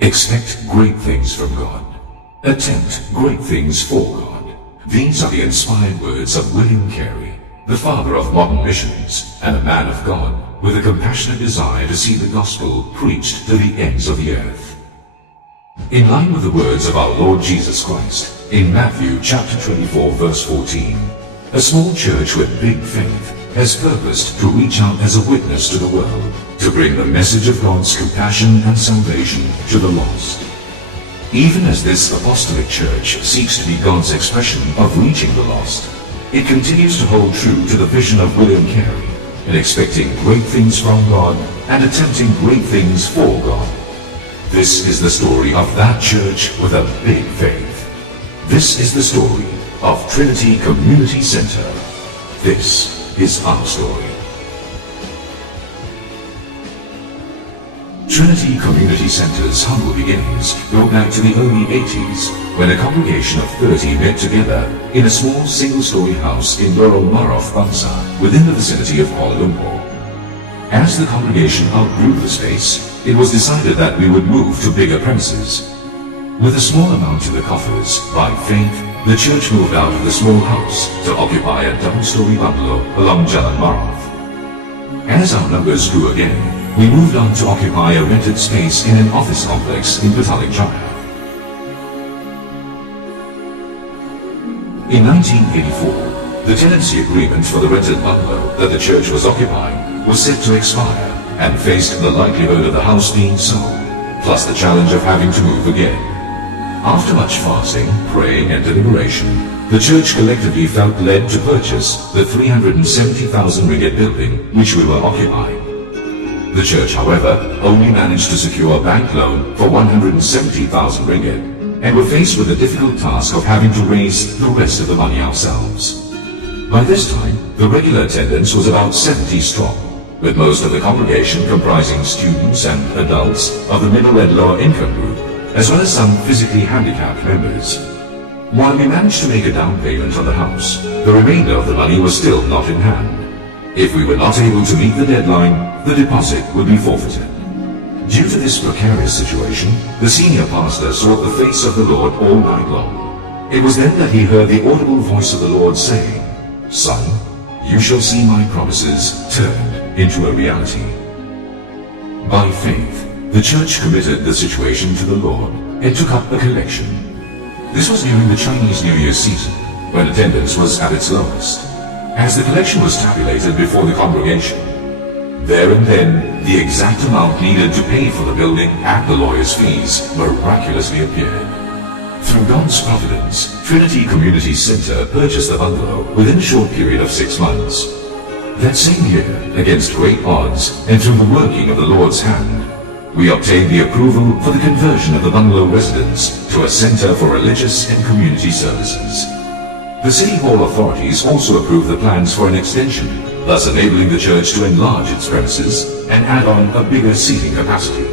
Expect great things from God. Attempt great things for God. These are the inspired words of William Carey, the father of modern missions and a man of God with a compassionate desire to see the gospel preached to the ends of the earth. In line with the words of our Lord Jesus Christ, in Matthew chapter 24 verse 14, a small church with big faith has purposed to reach out as a witness to the world, to bring the message of God's compassion and salvation to the lost. Even as this apostolic church seeks to be God's expression of reaching the lost, it continues to hold true to the vision of William Carey in expecting great things from God and attempting great things for God. This is the story of that church with a big faith. This is the story of Trinity Community Center. This is our story. Trinity Community Center's humble beginnings go back to the early 80s, when a congregation of 30 met together in a small single-story house in Lorong Marof, Bangsa, within the vicinity of Kuala Lumpur. As the congregation outgrew the space, it was decided that we would move to bigger premises. With a small amount in the coffers, by faith, the church moved out of the small house to occupy a double-story bungalow along Jalan Marof. As our numbers grew again, we moved on to occupy a rented space in an office complex in Petaling Jaya. In 1984, the tenancy agreement for the rented bungalow that the church was occupying was set to expire and faced the likelihood of the house being sold, plus the challenge of having to move again. After much fasting, praying and deliberation, the church collectively felt led to purchase the 370,000 ringgit building which we were occupying. The church, however, only managed to secure a bank loan for 170,000 ringgit and were faced with the difficult task of having to raise the rest of the money ourselves. By this time, the regular attendance was about 70 strong, with most of the congregation comprising students and adults of the middle and lower income group, as well as some physically handicapped members. While we managed to make a down payment on the house, the remainder of the money was still not in hand. If we were not able to meet the deadline, the deposit would be forfeited. Due to this precarious situation, the senior pastor sought the face of the Lord all night long. It was then that he heard the audible voice of the Lord saying, "Son, you shall see my promises turned into a reality." By faith, the church committed the situation to the Lord and took up a collection. This was during the Chinese New Year season, when attendance was at its lowest. As the collection was tabulated before the congregation, there and then, the exact amount needed to pay for the building and the lawyer's fees miraculously appeared. Through God's providence, Trinity Community Center purchased the bungalow within a short period of 6 months. That same year, against great odds and through the working of the Lord's hand, we obtained the approval for the conversion of the bungalow residence to a center for religious and community services. The City Hall authorities also approved the plans for an extension, thus enabling the church to enlarge its premises and add on a bigger seating capacity.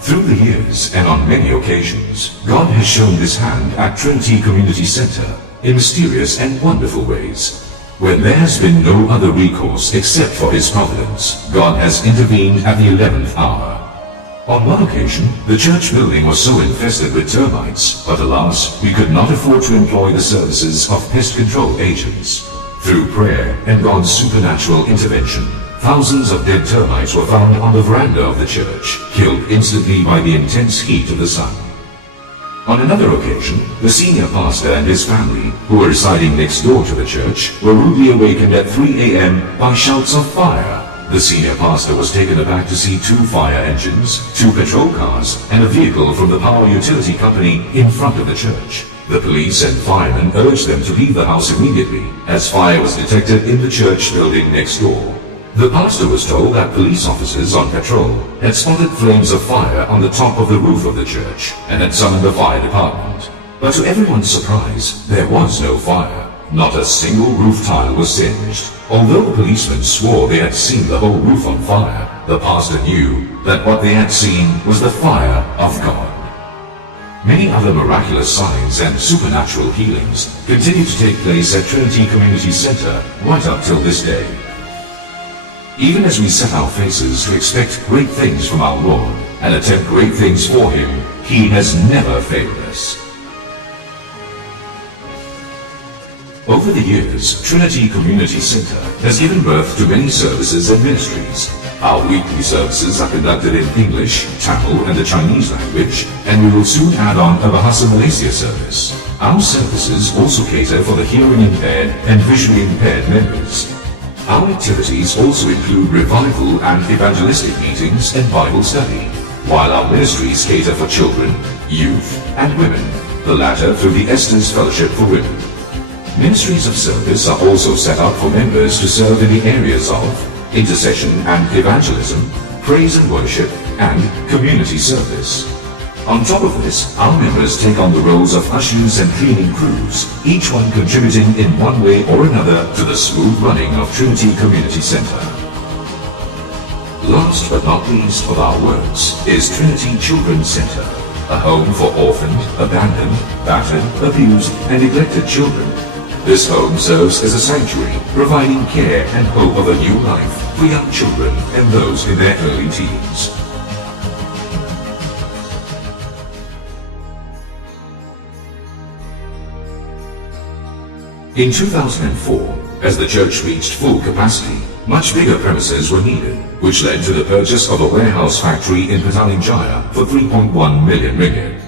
Through the years and on many occasions, God has shown His hand at Trinity Community Center in mysterious and wonderful ways. When there has been no other recourse except for His providence, God has intervened at the 11th hour. On one occasion, the church building was so infested with termites, but alas, we could not afford to employ the services of pest control agents. Through prayer and God's supernatural intervention, thousands of dead termites were found on the veranda of the church, killed instantly by the intense heat of the sun. On another occasion, the senior pastor and his family, who were residing next door to the church, were rudely awakened at 3 a.m. by shouts of fire. The senior pastor was taken aback to see 2 fire engines, 2 patrol cars, and a vehicle from the power utility company in front of the church. The police and firemen urged them to leave the house immediately, as fire was detected in the church building next door. The pastor was told that police officers on patrol had spotted flames of fire on the top of the roof of the church and had summoned the fire department. But to everyone's surprise, there was no fire. Not a single roof tile was singed. Although the policemen swore they had seen the whole roof on fire, the pastor knew that what they had seen was the fire of God. Many other miraculous signs and supernatural healings continue to take place at Trinity Community Center right up till this day. Even as we set our faces to expect great things from our Lord and attempt great things for Him, He has never failed us. Over the years, Trinity Community Center has given birth to many services and ministries. Our weekly services are conducted in English, Tamil and the Chinese language, and we will soon add on a Bahasa Malaysia service. Our services also cater for the hearing impaired and visually impaired members. Our activities also include revival and evangelistic meetings and Bible study, while our ministries cater for children, youth and women, the latter through the Esther's Fellowship for Women. Ministries of service are also set up for members to serve in the areas of intercession and evangelism, praise and worship, and community service. On top of this, our members take on the roles of ushers and cleaning crews, each one contributing in one way or another to the smooth running of Trinity Community Center. Last but not least of our works is Trinity Children's Center, a home for orphaned, abandoned, battered, abused, and neglected children. This home serves as a sanctuary, providing care and hope of a new life for young children and those in their early teens. In 2004, as the church reached full capacity, much bigger premises were needed, which led to the purchase of a warehouse factory in Petaling Jaya for 3.1 million ringgit.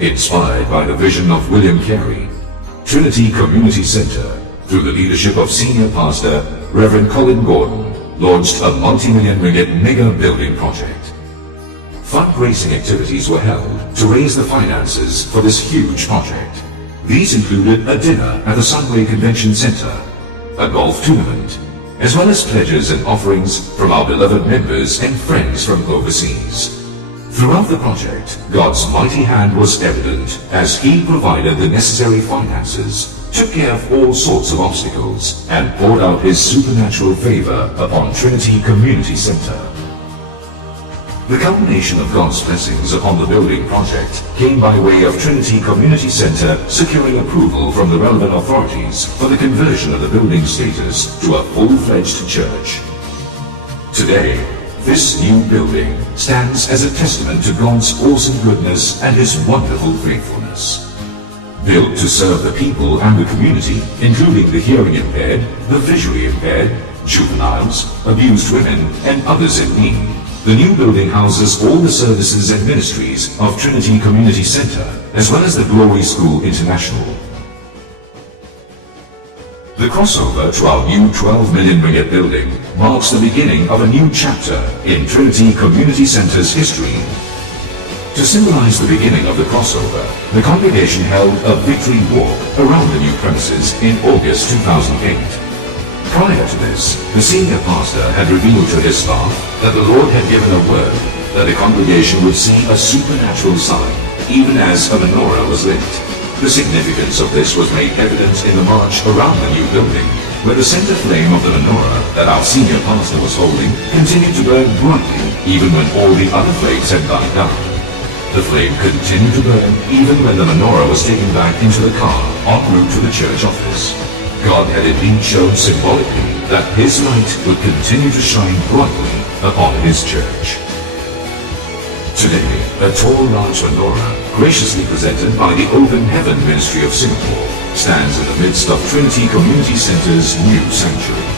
Inspired by the vision of William Carey, Trinity Community Center, through the leadership of Senior Pastor Reverend Colin Gordon, launched a multi-million ringgit mega building project. Fundraising activities were held to raise the finances for this huge project. These included a dinner at the Sunway Convention Center, a golf tournament, as well as pledges and offerings from our beloved members and friends from overseas. Throughout the project, God's mighty hand was evident as He provided the necessary finances, took care of all sorts of obstacles, and poured out His supernatural favor upon Trinity Community Center. The culmination of God's blessings upon the building project came by way of Trinity Community Center securing approval from the relevant authorities for the conversion of the building status to a full-fledged church. Today, this new building stands as a testament to God's awesome goodness and His wonderful faithfulness. Built to serve the people and the community, including the hearing impaired, the visually impaired, juveniles, abused women, and others in need, the new building houses all the services and ministries of Trinity Community Center, as well as the Glory School International. The crossover to our new 12 million ringgit building marks the beginning of a new chapter in Trinity Community Center's history. To symbolize the beginning of the crossover, the congregation held a victory walk around the new premises in August 2008. Prior to this, the senior pastor had revealed to his staff that the Lord had given a word that the congregation would see a supernatural sign, even as a menorah was lit. The significance of this was made evident in the march around the new building, where the center flame of the menorah that our senior pastor was holding continued to burn brightly even when all the other flames had died down. The flame continued to burn even when the menorah was taken back into the car en route to the church office. God had indeed shown symbolically that His light would continue to shine brightly upon His church. Today, a tall large menorah, graciously presented by the Open Heaven Ministry of Singapore, stands in the midst of Trinity Community Center's new sanctuary.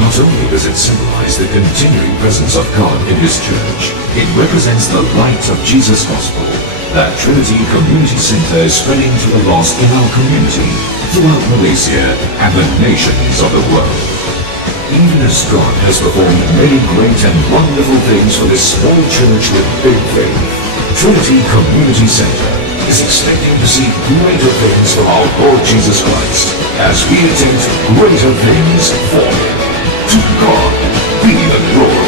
Not only does it symbolize the continuing presence of God in His church, it represents the light of Jesus' gospel that Trinity Community Center is spreading to the lost in our community, throughout Malaysia and the nations of the world. Even as God has performed many great and wonderful things for this small church with big faith, Trinity Community Center is expecting to see greater things from our Lord Jesus Christ as we attempt greater things for Him. To God be the glory.